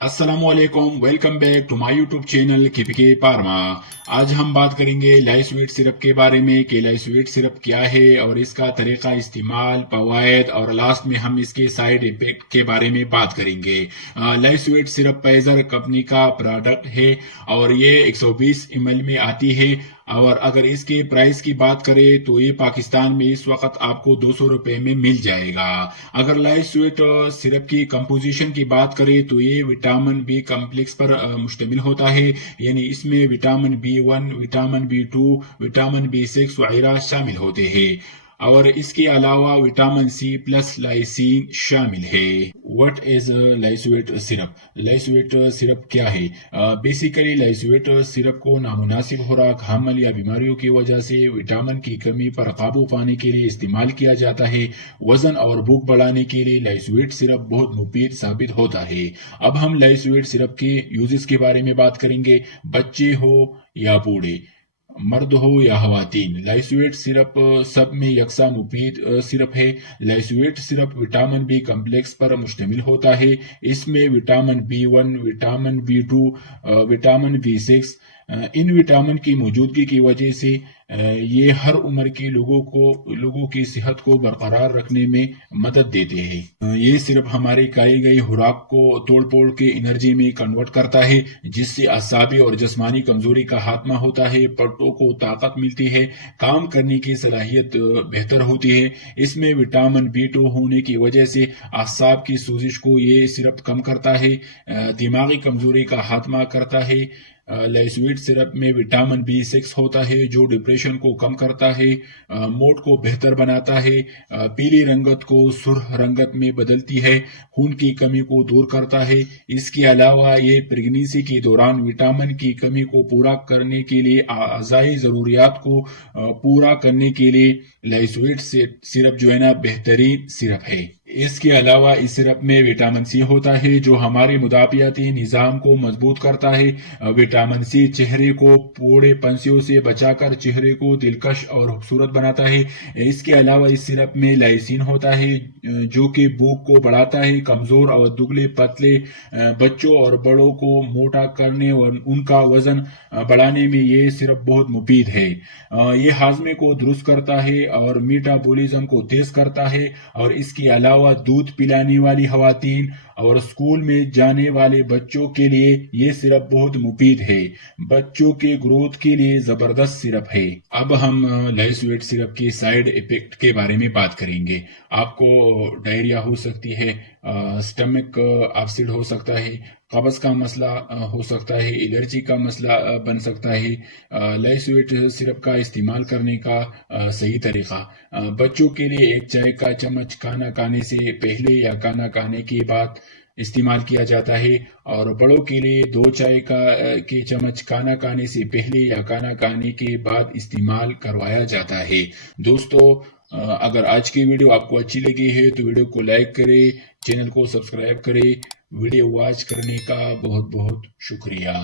अस्सलामुअलैकुम, welcome back to my YouTube channel KPK pharma. आज हम बात करेंगे लाइसवीट सिरप के बारे में कि लाइसवीट सिरप क्या है और इसका तरीका इस्तेमाल, फवायद और लास्ट में हम इसके साइड इफेक्ट के बारे में बात करेंगे। लाइसवीट सिरप पैजर कंपनी का प्रोडक्ट है और ये 120 ml में आती है। और अगर इसके प्राइस की बात करें तो ये पाकिस्तान में इस वक्त आपको 200 रुपए में मिल जाएगा। अगर लाइसवीट सिरप की कंपोजिशन की बात करें तो ये विटामिन बी कम्प्लेक्स पर मुश्तमिल होता है, यानी इसमें vitamin B1, vitamin B2, vitamin B6 वगैरह शामिल होते हैं और इसके अलावा विटामिन सी प्लस लाइसिन शामिल है। What is Lysvit syrup? Lysvit syrup क्या है? बेसिकली लाइसवीट सिरप को नामुनासिब खुराक, हमल या बीमारियों की वजह से विटामिन की कमी पर काबू पाने के लिए इस्तेमाल किया जाता है। वजन और भूख बढ़ाने के लिए लाइसवीट सिरप बहुत मुफीद साबित होता है। अब हम लाइसवीट सिरप के यूजेस के बारे में बात करेंगे। बच्चे हो या बूढ़े, मर्द हो या खवातीन, लाइसवीट सिरप सब में यकसा मुफीद सिरप है। लाइसवीट सिरप विटामिन बी कम्प्लेक्स पर मुश्तमिल होता है। इसमें vitamin B1, vitamin B2, vitamin B6, in vitamin की मौजूदगी की वजह से ये हर उम्र के लोगों की सेहत को बरकरार रखने में मदद देते हैं। ये सिर्फ हमारी खाई गई खुराक को तोड़ फोड़ के एनर्जी में कन्वर्ट करता है, जिससे असाबी और जिस्मानी कमजोरी का खात्मा होता है, पट्टों को ताकत मिलती है, काम करने की सलाहियत बेहतर होती है। इसमें विटामिन B2 होने की वजह से असाब की सोजिश को ये सिरप कम करता है, दिमागी कमजोरी का खात्मा करता है। लाइसवीट सिरप में विटामिन B6 होता है जो डिप्रेशन को कम करता है, मूड को बेहतर बनाता है, पीली रंगत को सुर्ख रंगत में बदलती है, खून की कमी को दूर करता है। इसके अलावा ये प्रेगनेंसी के दौरान विटामिन की कमी को पूरा करने के लिए, अज़ाई ज़रूरियात को पूरा करने के लिए लाइसवीट सिरप जो है ना बेहतरीन सिरप है। इसके अलावा इस सिरप में विटामिन सी होता है जो हमारे मुदाफियाती निज़ाम को मजबूत करता है। विटामिन सी चेहरे को फोड़े पंसियों से बचाकर चेहरे को दिलकश और खूबसूरत बनाता है। इसके अलावा इस सिरप में लाइसिन होता है जो कि भूख को बढ़ाता है। कमजोर और दुबले पतले बच्चों और बड़ों को मोटा करने और उनका वजन बढ़ाने में ये सिरप बहुत मुफीद है। ये हाजमे को दुरुस्त करता है और मीटाबॉलिज्म को तेज करता है। और इसके अलावा दूध पिलाने वाली खवातीन और स्कूल में जाने वाले बच्चों के लिए ये सिरप बहुत मुफीद है। बच्चों के ग्रोथ के लिए जबरदस्त सिरप है। अब हम लाइसवीट सिरप के साइड इफेक्ट के बारे में बात करेंगे। आपको डायरिया हो सकती है, स्टमक अपसेट हो सकता है, कब्ज का मसला हो सकता है, एलर्जी का मसला बन सकता है। लाइसवीट सिरप का इस्तेमाल करने का सही तरीका, बच्चों के लिए एक चाय का चम्मच खाना खाने से पहले या खाना खाने के बाद इस्तेमाल किया जाता है और बड़ों के लिए 2 चाय के चम्मच खाना खाने से पहले या खाना खाने के बाद इस्तेमाल करवाया जाता है। दोस्तों, अगर आज की वीडियो आपको अच्छी लगी है तो वीडियो को लाइक करें, चैनल को सब्सक्राइब करें। वीडियो वॉच करने का बहुत बहुत शुक्रिया।